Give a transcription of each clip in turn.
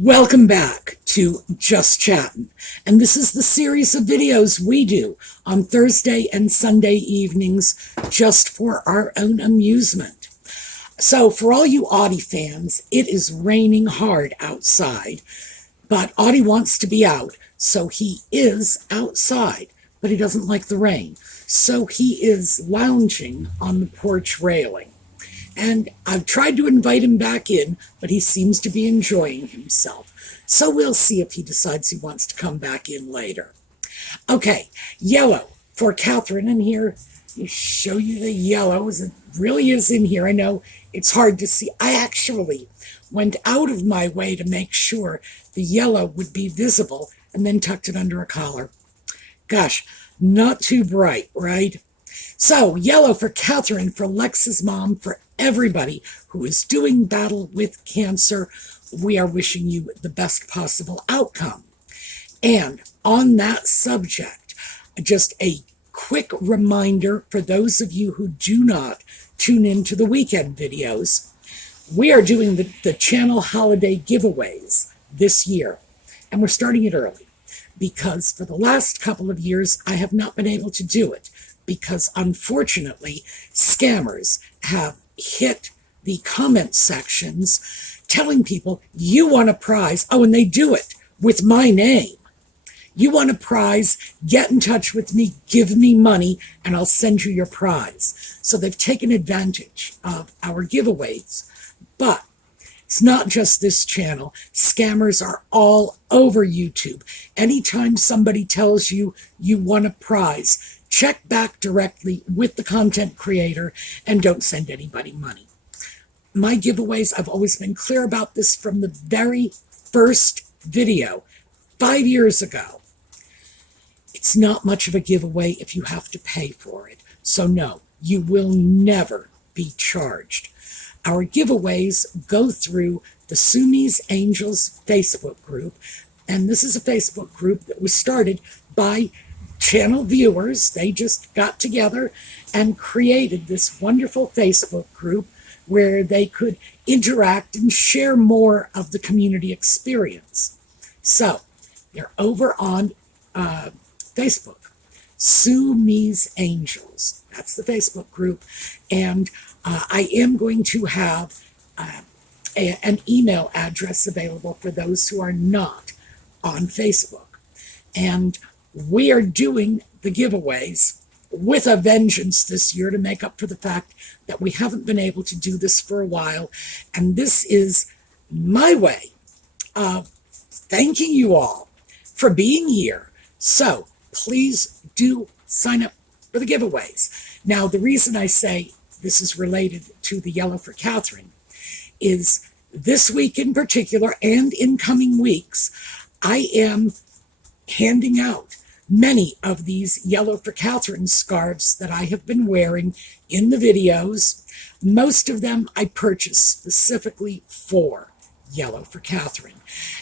Welcome back to Just Chattin', and this is the series of videos we do on Thursday and Sunday evenings just for our own amusement. So for all you Audie fans, it is raining hard outside, but Audie wants to be out, so he is outside, but he doesn't like the rain. So he is lounging on the porch railing. And I've tried to invite him back in, but he seems to be enjoying himself. So we'll see if he decides he wants to come back in later. Okay, yellow for Catherine. And here, show you the yellow as it really is in here. I know it's hard to see. I actually went out of my way to make sure the yellow would be visible and then tucked it under a collar. Gosh, not too bright, right? So, yellow for Catherine, for Lex's mom, for everybody who is doing battle with cancer. We are wishing you the best possible outcome. And on that subject, just a quick reminder for those of you who do not tune into the weekend videos, we are doing the channel holiday giveaways this year. And we're starting it early because for the last couple of years, I have not been able to do it because unfortunately, scammers have hit the comment sections telling people, you want a prize. Oh, and they do it with my name. You want a prize, get in touch with me, give me money, and I'll send you your prize. So they've taken advantage of our giveaways. But it's not just this channel. Scammers are all over YouTube. Anytime somebody tells you you want a prize, check back directly with the content creator and don't send anybody money. My giveaways, I've always been clear about this from the very first video 5 years ago. It's not much of a giveaway if you have to pay for it. So no, you will never be charged. Our giveaways go through the Sumi's Angels Facebook group, and this is a Facebook group that was started by channel viewers. They just got together and created this wonderful Facebook group where they could interact and share more of the community experience. So they're over on Facebook, Sumi's Angels. That's the Facebook group. And I am going to have an email address available for those who are not on Facebook. And we are doing the giveaways with a vengeance this year to make up for the fact that we haven't been able to do this for a while. And this is my way of thanking you all for being here. So please do sign up for the giveaways. Now, the reason I say this is related to the yellow for Catherine is this week in particular and in coming weeks, I am handing out many of these yellow for Catherine scarves that I have been wearing in the videos. Most of them I purchased specifically for yellow for Catherine.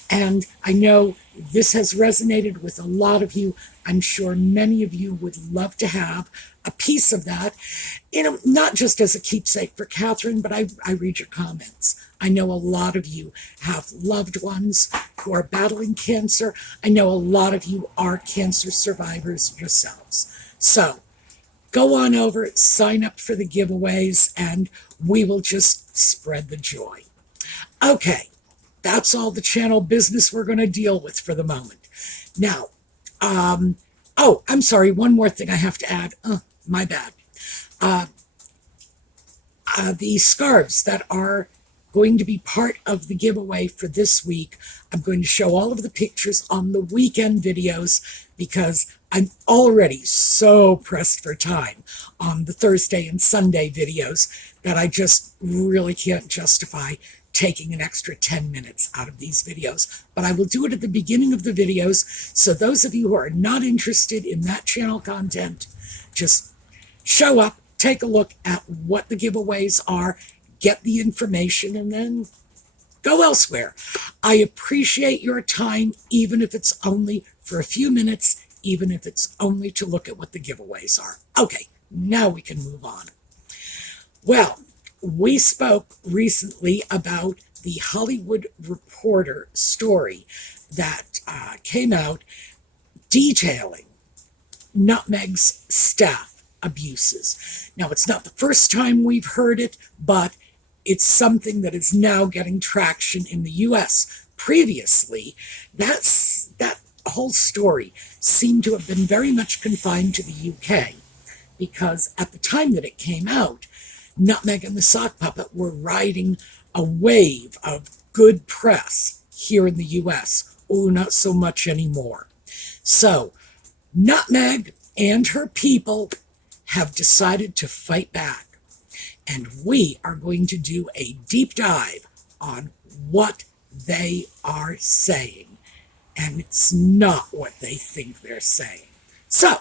And I know this has resonated with a lot of you. I'm sure many of you would love to have a piece of that, not just as a keepsake for Catherine, but I read your comments. I know a lot of you have loved ones who are battling cancer. I know a lot of you are cancer survivors yourselves. So go on over, sign up for the giveaways, and we will just spread the joy. Okay, that's all the channel business we're going to deal with for the moment. Now, oh, I'm sorry, one more thing I have to add. My bad. The scarves that are going to be part of the giveaway for this week, I'm going to show all of the pictures on the weekend videos because I'm already so pressed for time on the Thursday and Sunday videos that I just really can't justify taking an extra 10 minutes out of these videos. But I will do it at the beginning of the videos, so those of you who are not interested in that channel content, just show up, take a look at what the giveaways are, get the information, and then go elsewhere. I appreciate your time, even if it's only for a few minutes, even if it's only to look at what the giveaways are. Okay, now we can move on. Well, we spoke recently about the Hollywood Reporter story that came out detailing Nutmeg's staff abuses. Now, it's not the first time we've heard it, but it's something that is now getting traction in the U.S. Previously, that whole story seemed to have been very much confined to the U.K. because at the time that it came out, Nutmeg and the Sock Puppet were riding a wave of good press here in the U.S. Oh, not so much anymore. So, Nutmeg and her people have decided to fight back. And we are going to do a deep dive on what they are saying. And it's not what they think they're saying. So,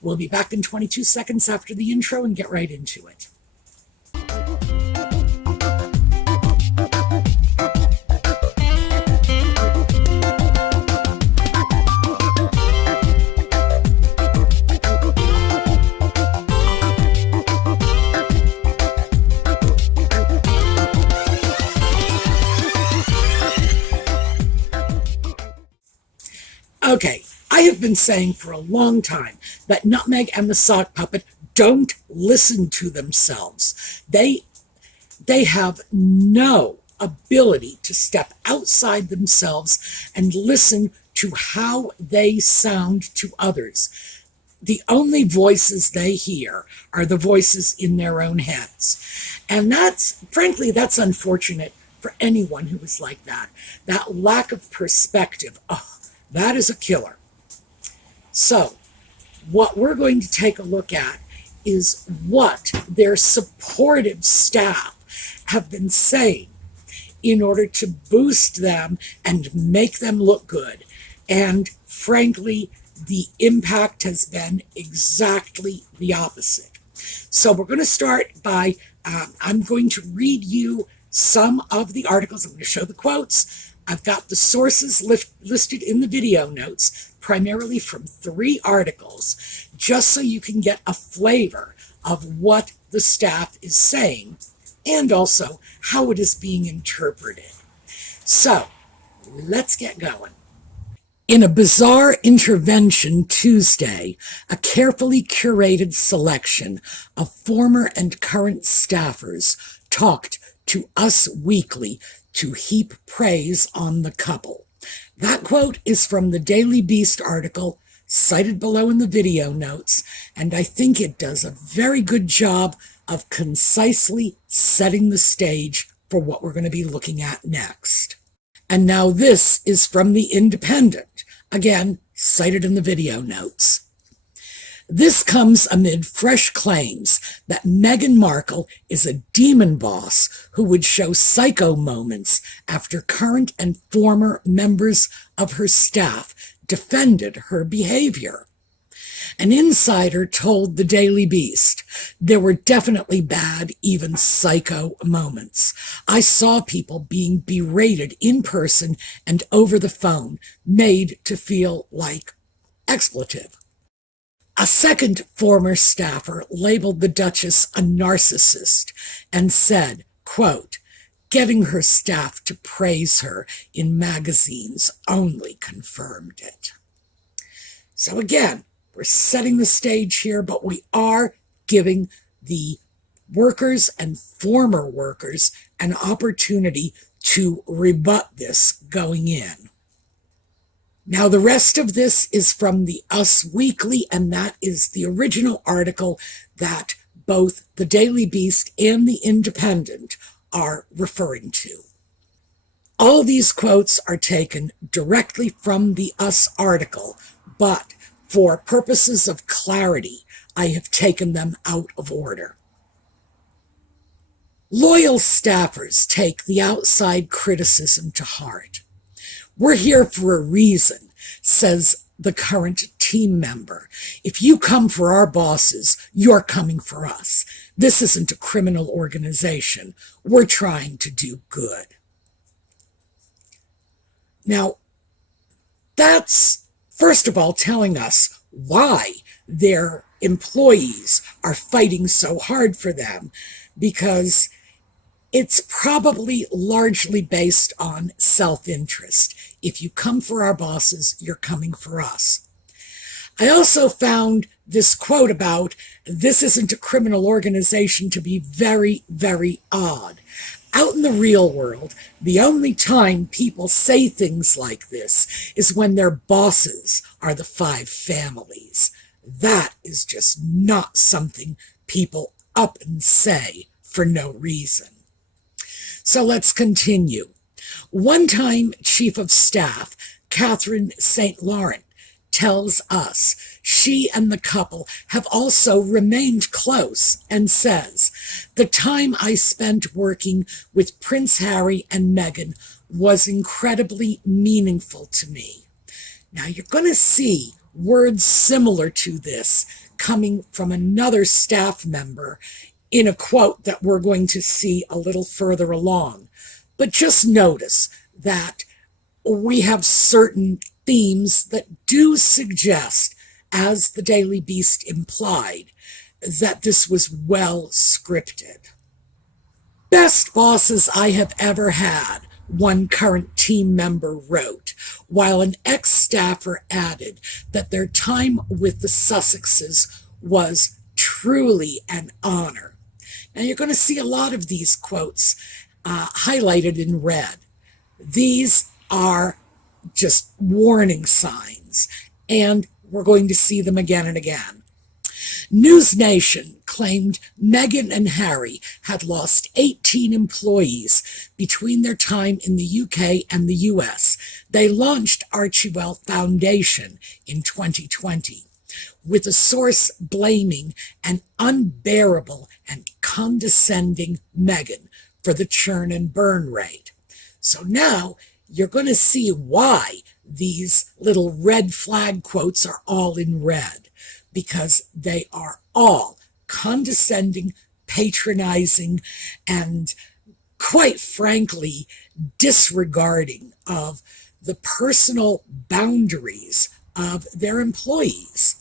we'll be back in 22 seconds after the intro and get right into it. Okay, I have been saying for a long time that Nutmeg and the Sock Puppet don't listen to themselves. They have no ability to step outside themselves and listen to how they sound to others. The only voices they hear are the voices in their own heads. And frankly, that's unfortunate for anyone who is like that. That lack of perspective, that is a killer. So, what we're going to take a look at is what their supportive staff have been saying in order to boost them and make them look good. And frankly, the impact has been exactly the opposite. So we're going to start by, I'm going to read you some of the articles. I'm going to show the quotes. I've got the sources listed in the video notes, primarily from 3 articles, just so you can get a flavor of what the staff is saying and also how it is being interpreted. So, let's get going. In a bizarre intervention Tuesday, a carefully curated selection of former and current staffers talked to Us Weekly to heap praise on the couple. That quote is from the Daily Beast article, cited below in the video notes, and I think it does a very good job of concisely setting the stage for what we're going to be looking at next. And now this is from the Independent, again, cited in the video notes. This comes amid fresh claims that Meghan Markle is a demon boss who would show psycho moments after current and former members of her staff defended her behavior. An insider told the Daily Beast, there were definitely bad, even psycho moments. I saw people being berated in person and over the phone, made to feel like expletive. A second former staffer labeled the Duchess a narcissist and said, quote, getting her staff to praise her in magazines only confirmed it. So again, we're setting the stage here, but we are giving the workers and former workers an opportunity to rebut this going in. Now, the rest of this is from the Us Weekly, and that is the original article that both the Daily Beast and the Independent are referring to. All these quotes are taken directly from the Us article, but for purposes of clarity, I have taken them out of order. Loyal staffers take the outside criticism to heart. We're here for a reason, says the current team member. If you come for our bosses, you're coming for us. This isn't a criminal organization. We're trying to do good. Now, that's, first of all, telling us why their employees are fighting so hard for them, because It's probably largely based on self-interest. If you come for our bosses, you're coming for us. I also found this quote about this isn't a criminal organization to be very, very odd. Out in the real world, the only time people say things like this is when their bosses are the five families. That is just not something people up and say for no reason. So let's continue. One-time Chief of Staff, Catherine St. Laurent, tells us she and the couple have also remained close and says, the time I spent working with Prince Harry and Meghan was incredibly meaningful to me. Now you're going to see words similar to this coming from another staff member in a quote that we're going to see a little further along. But just notice that we have certain themes that do suggest, as the Daily Beast implied, that this was well scripted. Best bosses I have ever had, one current team member wrote, while an ex-staffer added that their time with the Sussexes was truly an honor. Now you're going to see a lot of these quotes highlighted in red. These are just warning signs, and we're going to see them again and again. News Nation claimed Meghan and Harry had lost 18 employees between their time in the UK and the US. They launched Archewell Foundation in 2020, with a source blaming an unbearable and condescending Meghan for the churn and burn rate. So now you're going to see why these little red flag quotes are all in red, because they are all condescending, patronizing, and quite frankly, disregarding of the personal boundaries of their employees.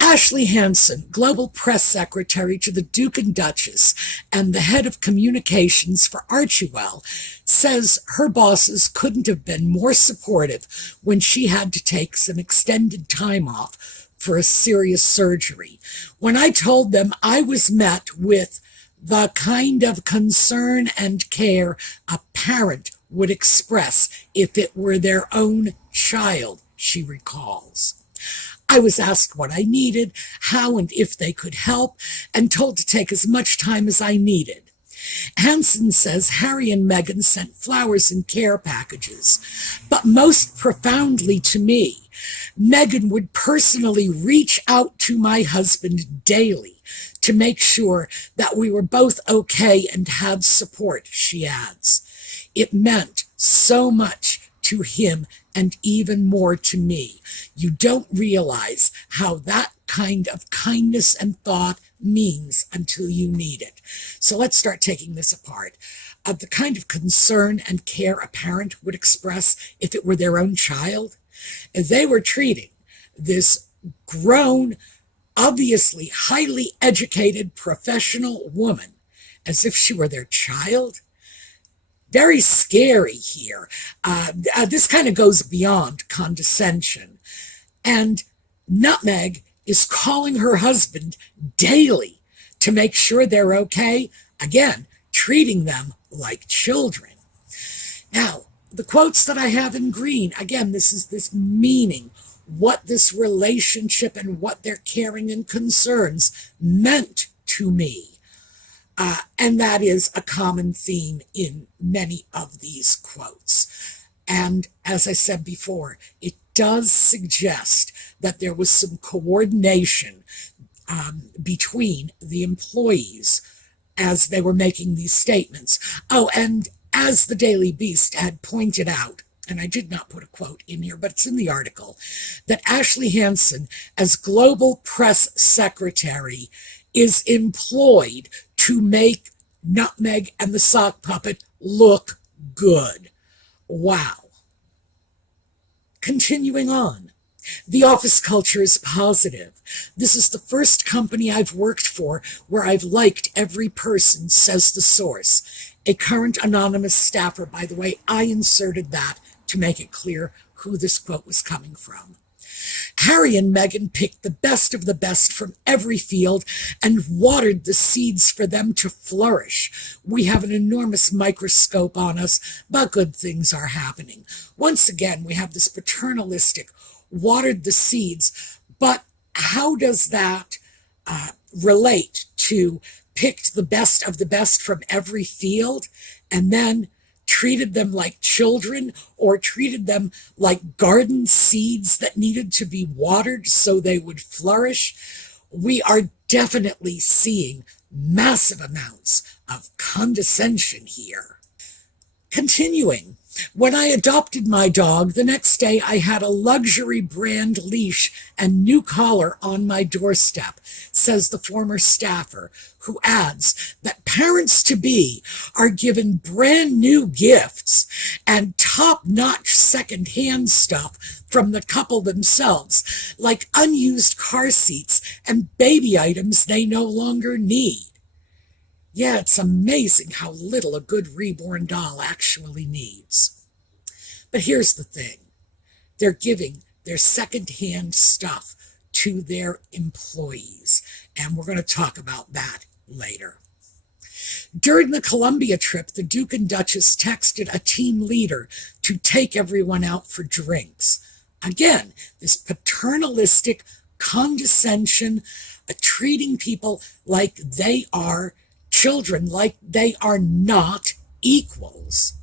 Ashley Hansen, Global Press Secretary to the Duke and Duchess and the head of communications for Archewell, says her bosses couldn't have been more supportive when she had to take some extended time off for a serious surgery. When I told them I was met with the kind of concern and care a parent would express if it were their own child, she recalls. I was asked what I needed, how and if they could help, and told to take as much time as I needed. Hansen says Harry and Meghan sent flowers and care packages, but most profoundly to me, Meghan would personally reach out to my husband daily to make sure that we were both okay and had support, she adds. It meant so much to him and even more to me. You don't realize how that kind of kindness and thought means until you need it. So let's start taking this apart. The kind of concern and care a parent would express if it were their own child. They were treating this grown, obviously highly educated professional woman as if she were their child. Very scary here. This kind of goes beyond condescension. And Nutmeg is calling her husband daily to make sure they're okay. Again, treating them like children. Now, the quotes that I have in green, again, this is this meaning, what this relationship and what their caring and concerns meant to me. And that is a common theme in many of these quotes. And as I said before, it does suggest that there was some coordination between the employees as they were making these statements. Oh, and as the Daily Beast had pointed out, and I did not put a quote in here, but it's in the article, that Ashley Hansen, as Global Press Secretary, is employed to make Nutmeg and the sock puppet look good. Wow. Continuing on. The office culture is positive. This is the first company I've worked for where I've liked every person, says the source. A current anonymous staffer, by the way, I inserted that to make it clear who this quote was coming from. Harry and Meghan picked the best of the best from every field and watered the seeds for them to flourish. We have an enormous microscope on us, but good things are happening. Once again, we have this paternalistic, watered the seeds, but how does that relate to picked the best of the best from every field and then treated them like children or treated them like garden seeds that needed to be watered so they would flourish? We are definitely seeing massive amounts of condescension here. Continuing, when I adopted my dog, the next day I had a luxury brand leash and new collar on my doorstep, says the former staffer, who adds that parents-to-be are given brand new gifts and top-notch second-hand stuff from the couple themselves, like unused car seats and baby items they no longer need. Yeah, it's amazing how little a good reborn doll actually needs. But here's the thing. They're giving their second-hand stuff to their employees, and we're going to talk about that later. During the Columbia trip, the Duke and Duchess texted a team leader to take everyone out for drinks. Again, this paternalistic condescension, treating people like they are children, like they are not equals.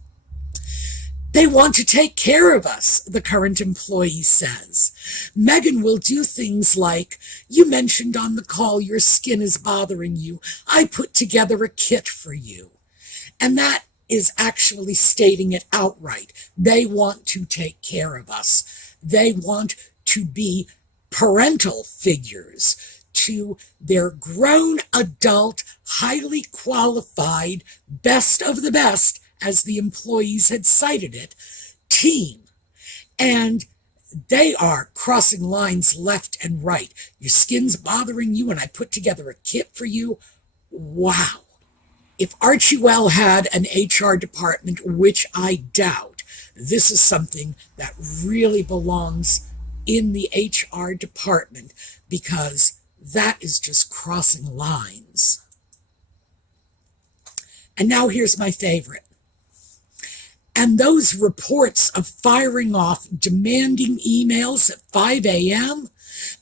They want to take care of us, the current employee says. Meghan will do things like, you mentioned on the call your skin is bothering you. I put together a kit for you. And that is actually stating it outright. They want to take care of us. They want to be parental figures to their grown, adult, highly qualified, best of the best, as the employees had cited it, team. And they are crossing lines left and right. Your skin's bothering you and I put together a kit for you. Wow. If Archie Well had an HR department, which I doubt, this is something that really belongs in the HR department, because that is just crossing lines. And now here's my favorite. And those reports of firing off demanding emails at 5 a.m.,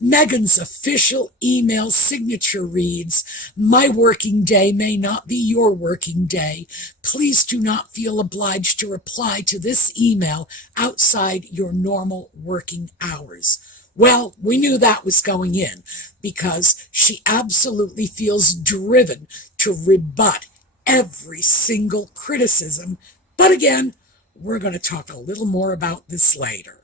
Meghan's official email signature reads, "My working day may not be your working day. Please do not feel obliged to reply to this email outside your normal working hours." Well, we knew that was going in because she absolutely feels driven to rebut every single criticism. But again, we're going to talk a little more about this later.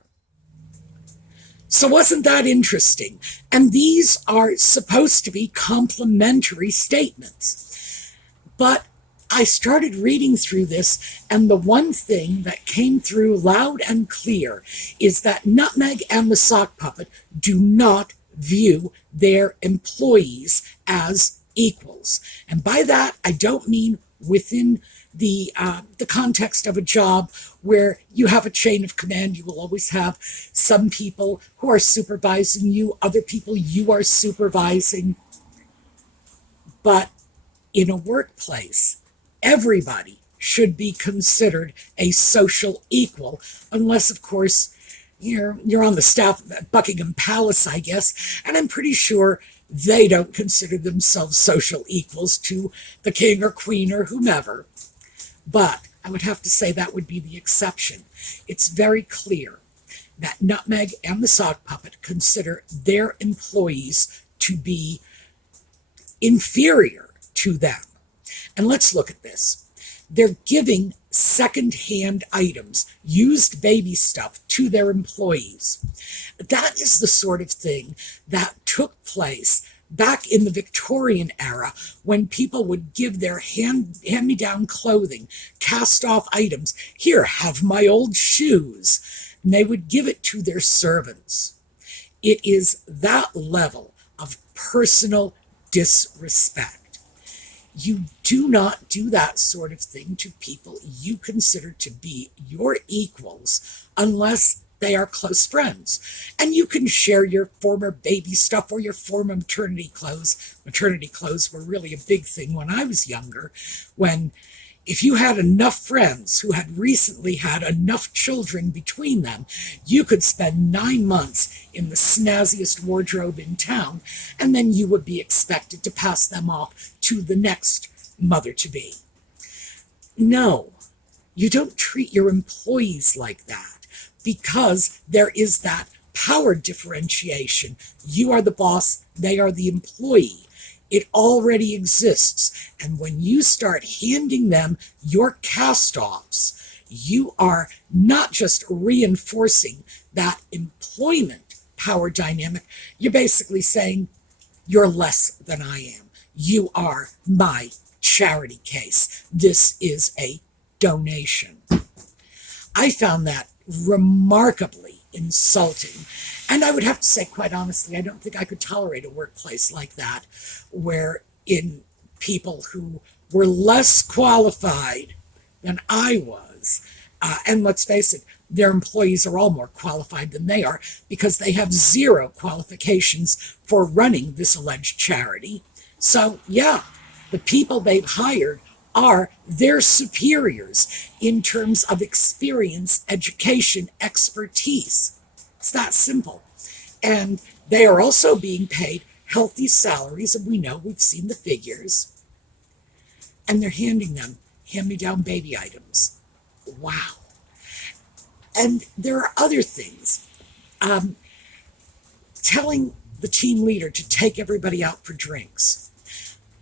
So wasn't that interesting? And these are supposed to be complimentary statements. But I started reading through this, and the one thing that came through loud and clear is that Nutmeg and the Sock Puppet do not view their employees as equals. And by that, I don't mean within the context of a job where you have a chain of command. You will always have some people who are supervising you, other people you are supervising. But in a workplace, everybody should be considered a social equal, unless, of course, you're on the staff at Buckingham Palace, I guess, and I'm pretty sure they don't consider themselves social equals to the king or queen or whomever. But I would have to say that would be the exception. It's very clear that Nutmeg and the Sock Puppet consider their employees to be inferior to them. And let's look at this. They're giving second-hand items, used baby stuff, to their employees. That is the sort of thing that took place back in the Victorian era, when people would give their hand-me-down clothing, cast-off items. Here, have my old shoes. And they would give it to their servants. It is that level of personal disrespect. You do not do that sort of thing to people you consider to be your equals unless they are close friends. And you can share your former baby stuff or your former maternity clothes. Maternity clothes were really a big thing when I was younger, when if you had enough friends who had recently had enough children between them, you could spend 9 months in the snazziest wardrobe in town, and then you would be expected to pass them off to the next mother-to-be. No, you don't treat your employees like that, because there is that power differentiation. You are the boss, they are the employee. It already exists. And when you start handing them your cast-offs, you are not just reinforcing that employment power dynamic, you're basically saying, you're less than I am. You are my charity case. This is a donation. I found that remarkably insulting. And I would have to say, quite honestly, I don't think I could tolerate a workplace like that, wherein people who were less qualified than I was, and let's face it, their employees are all more qualified than they are because they have zero qualifications for running this alleged charity. So, yeah, the people they've hired are their superiors in terms of experience, education, expertise. It's that simple. And they are also being paid healthy salaries, and we know, we've seen the figures. And they're handing them hand-me-down baby items. Wow. And there are other things. Telling the team leader to take everybody out for drinks.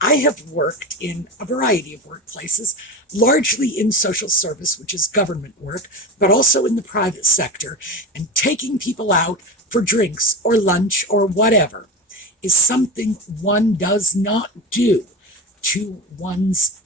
I have worked in a variety of workplaces, largely in social service, which is government work, but also in the private sector. And taking people out for drinks or lunch or whatever is something one does not do to one's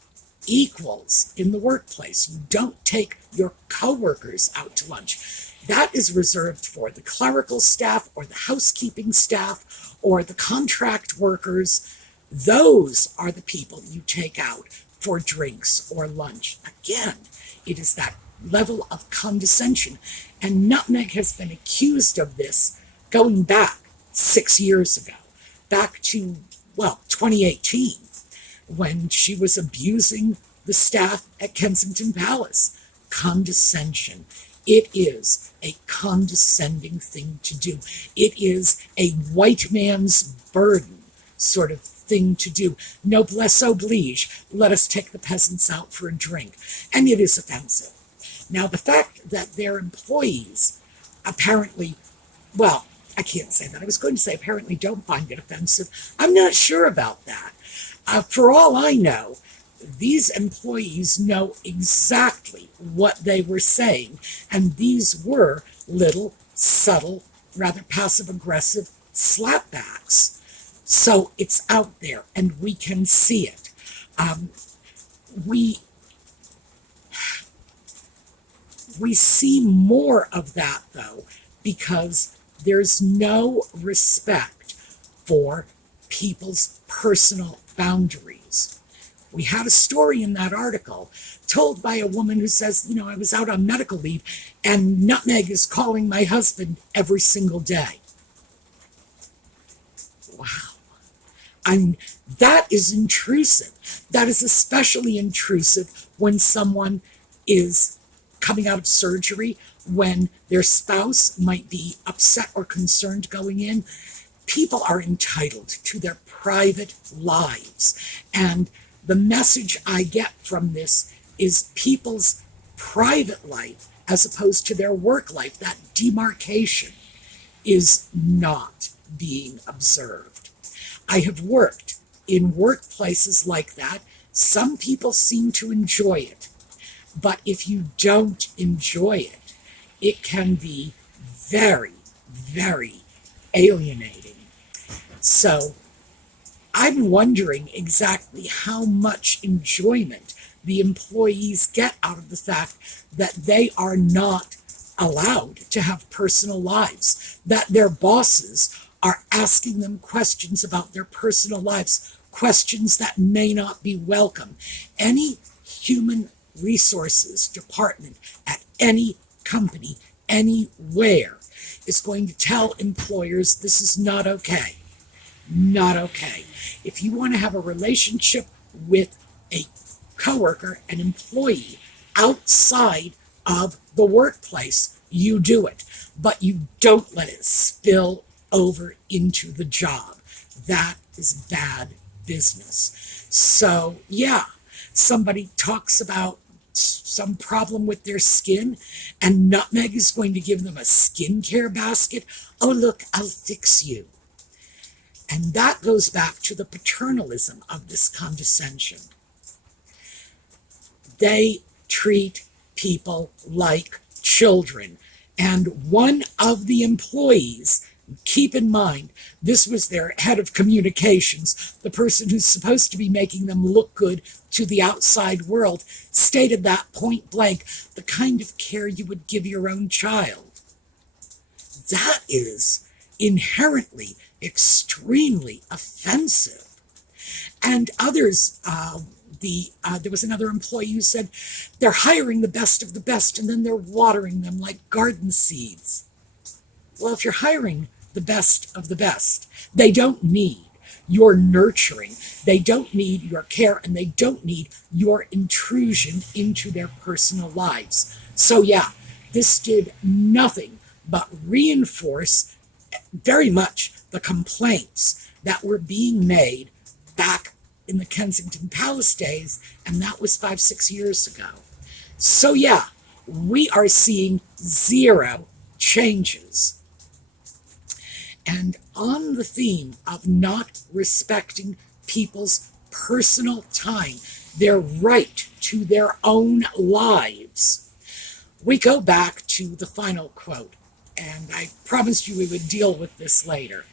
equals in the workplace. You don't take your coworkers out to lunch. That is reserved for the clerical staff or the housekeeping staff or the contract workers. Those are the people you take out for drinks or lunch. Again, it is that level of condescension. And Nutmeg has been accused of this going back 6 years ago, back to, 2018, when she was abusing the staff at Kensington Palace. Condescension. It is a condescending thing to do. It is a white man's burden sort of thing to do. Noblesse oblige. Let us take the peasants out for a drink. And it is offensive. Now, the fact that their employees apparently, I can't say that. I was going to say apparently don't find it offensive. I'm not sure about that. For all I know, these employees know exactly what they were saying, and these were little, subtle, rather passive-aggressive slapbacks. So it's out there, and we can see it. We see more of that, though, because there's no respect for people's personal boundaries. We had a story in that article told by a woman who says, I was out on medical leave and Nutmeg is calling my husband every single day. Wow. That is intrusive. That is especially intrusive when someone is coming out of surgery, when their spouse might be upset or concerned going in. People are entitled to their private lives. And the message I get from this is people's private life as opposed to their work life. That demarcation is not being observed. I have worked in workplaces like that. Some people seem to enjoy it. But if you don't enjoy it, it can be very, very alienating. So I'm wondering exactly how much enjoyment the employees get out of the fact that they are not allowed to have personal lives, that their bosses are asking them questions about their personal lives, questions that may not be welcome. Any human resources department at any company, anywhere, is going to tell employers this is not okay. Not okay. If you want to have a relationship with a coworker, an employee outside of the workplace, you do it. But you don't let it spill over into the job. That is bad business. So, yeah, somebody talks about some problem with their skin, and Nutmeg is going to give them a skincare basket. Oh, look, I'll fix you. And that goes back to the paternalism of this condescension. They treat people like children. And one of the employees, keep in mind, this was their head of communications, the person who's supposed to be making them look good to the outside world, stated that point blank, the kind of care you would give your own child. That is inherently extremely offensive. And others, there was another employee who said they're hiring the best of the best and then they're watering them like garden seeds. Well, if you're hiring the best of the best, they don't need your nurturing, they don't need your care, and they don't need your intrusion into their personal lives. So yeah, this did nothing but reinforce very much the complaints that were being made back in the Kensington Palace days, and that was 5-6 years ago. So yeah, we are seeing zero changes. And on the theme of not respecting people's personal time, their right to their own lives, we go back to the final quote. And I promised you we would deal with this later.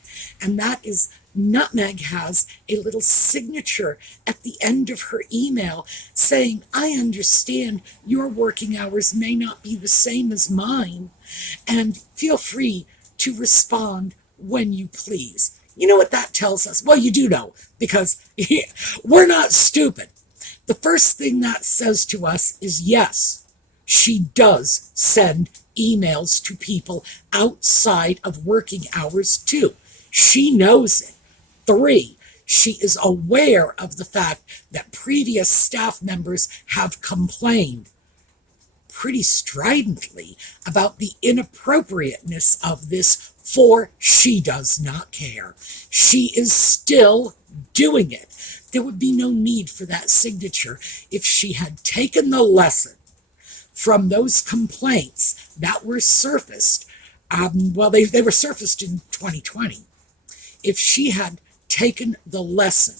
And that is, Nutmeg has a little signature at the end of her email saying, I understand your working hours may not be the same as mine, and feel free to respond when you please. You know what that tells us? Well, you do know, because we're not stupid. The first thing that says to us is, yes, she does send emails to people outside of working hours too. She knows it. 3, she is aware of the fact that previous staff members have complained pretty stridently about the inappropriateness of this, for she does not care. She is still doing it. There would be no need for that signature if she had taken the lesson from those complaints that were surfaced. They were surfaced in 2020. If she had taken the lesson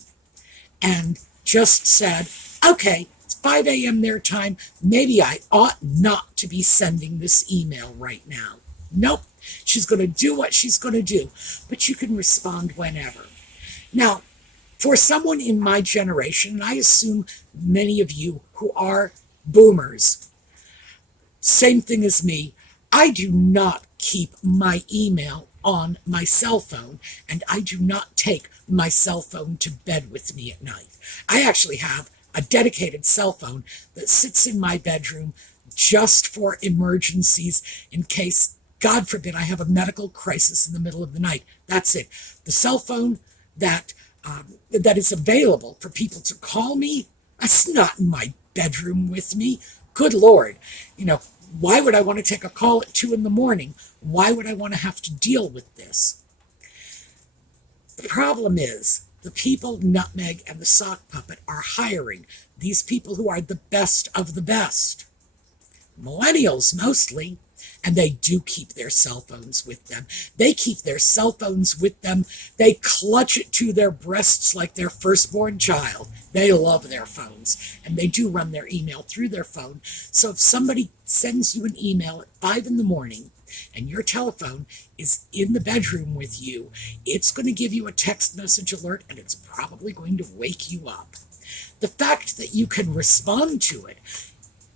and just said, okay, it's 5 a.m. their time, maybe I ought not to be sending this email right now. Nope, she's going to do what she's going to do, but you can respond whenever. Now, for someone in my generation, and I assume many of you who are boomers, same thing as me, I do not keep my email on my cell phone, and I do not take my cell phone to bed with me at night. I actually have a dedicated cell phone that sits in my bedroom just for emergencies, in case, God forbid, I have a medical crisis in the middle of the night. That's it. The cell phone that is available for people to call me, that's not in my bedroom with me. Good Lord. Why would I want to take a call at 2 a.m? Why would I want to have to deal with this? The problem is, the people Nutmeg and the sock puppet are hiring, these people who are the best of the best. Millennials mostly, and they do keep their cell phones with them. They keep their cell phones with them. They clutch it to their breasts like their firstborn child. They love their phones, and they do run their email through their phone. So if somebody sends you an email at 5 a.m, and your telephone is in the bedroom with you, it's going to give you a text message alert, and it's probably going to wake you up. The fact that you can respond to it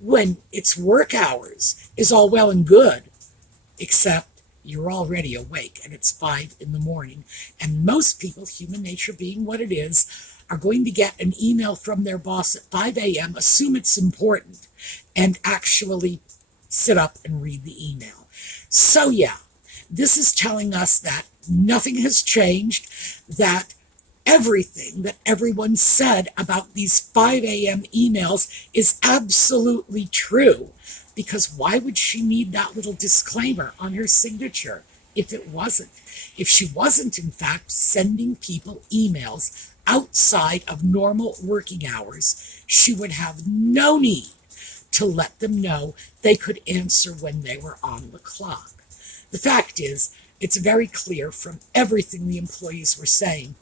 when it's work hours is all well and good, except you're already awake and it's 5 in the morning. And most people, human nature being what it is, are going to get an email from their boss at 5 a.m., assume it's important, and actually sit up and read the email. So, yeah, this is telling us that nothing has changed, that everything that everyone said about these 5 a.m. emails is absolutely true. Because why would she need that little disclaimer on her signature if it wasn't? If she wasn't, in fact, sending people emails outside of normal working hours, she would have no need to let them know they could answer when they were on the clock. The fact is, it's very clear from everything the employees were saying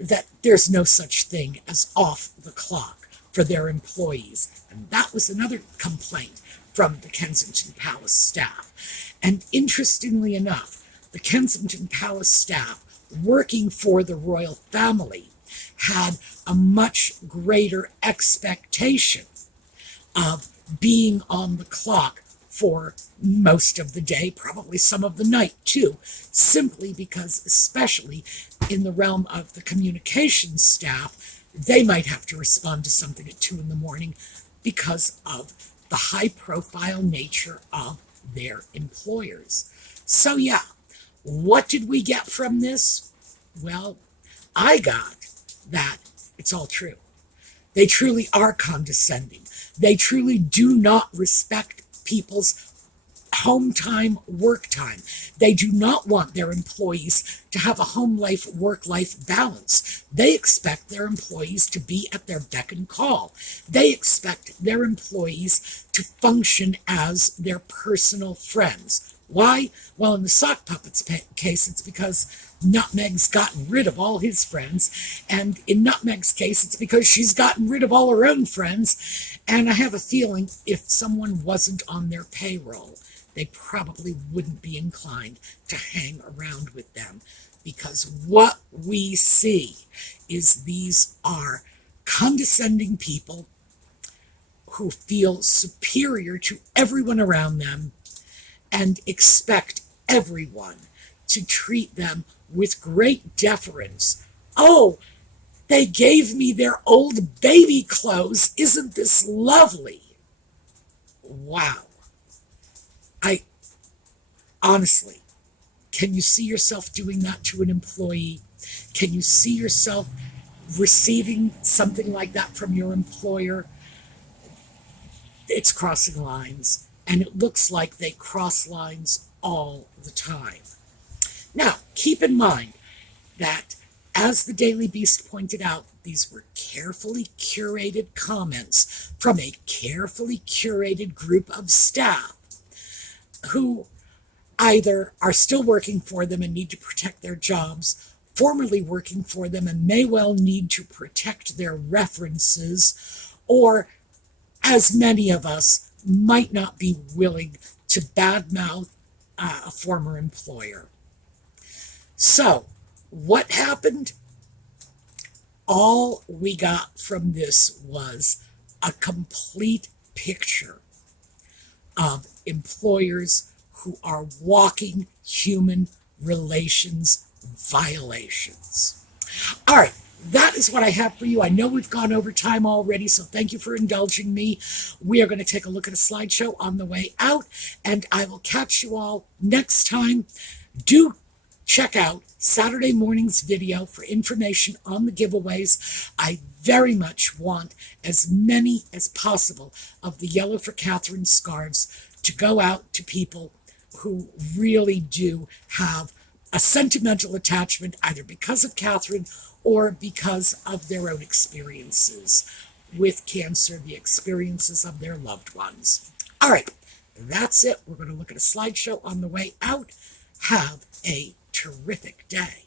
that there's no such thing as off the clock for their employees. And that was another complaint from the Kensington Palace staff. And interestingly enough, the Kensington Palace staff working for the royal family had a much greater expectation of being on the clock for most of the day, probably some of the night too, simply because, especially in the realm of the communications staff, they might have to respond to something at 2 in the morning because of the high profile nature of their employers. So yeah, what did we get from this? Well, I got that it's all true. They truly are condescending. They truly do not respect people's home time, work time. They do not want their employees to have a home life, work life balance. They expect their employees to be at their beck and call. They expect their employees to function as their personal friends. Why? Well, in the sock puppets case, it's because Nutmeg's gotten rid of all his friends. And in Nutmeg's case, it's because she's gotten rid of all her own friends. And I have a feeling if someone wasn't on their payroll, they probably wouldn't be inclined to hang around with them. Because what we see is these are condescending people who feel superior to everyone around them and expect everyone to treat them with great deference. Oh, they gave me their old baby clothes. Isn't this lovely? Wow. Honestly, can you see yourself doing that to an employee? Can you see yourself receiving something like that from your employer? It's crossing lines, and it looks like they cross lines all the time. Now, keep in mind that, as the Daily Beast pointed out, these were carefully curated comments from a carefully curated group of staff who either are still working for them and need to protect their jobs, formerly working for them and may well need to protect their references, or, as many of us, might not be willing to badmouth a former employer. So, what happened? All we got from this was a complete picture of employers who are walking human relations violations. All right, that is what I have for you. I know we've gone over time already, so thank you for indulging me. We are going to take a look at a slideshow on the way out, and I will catch you all next time. Do check out Saturday morning's video for information on the giveaways. I very much want as many as possible of the Yellow for Catherine scarves to go out to people who really do have a sentimental attachment, either because of Catherine or because of their own experiences with cancer, the experiences of their loved ones. All right, that's it. We're going to look at a slideshow on the way out. Have a terrific day.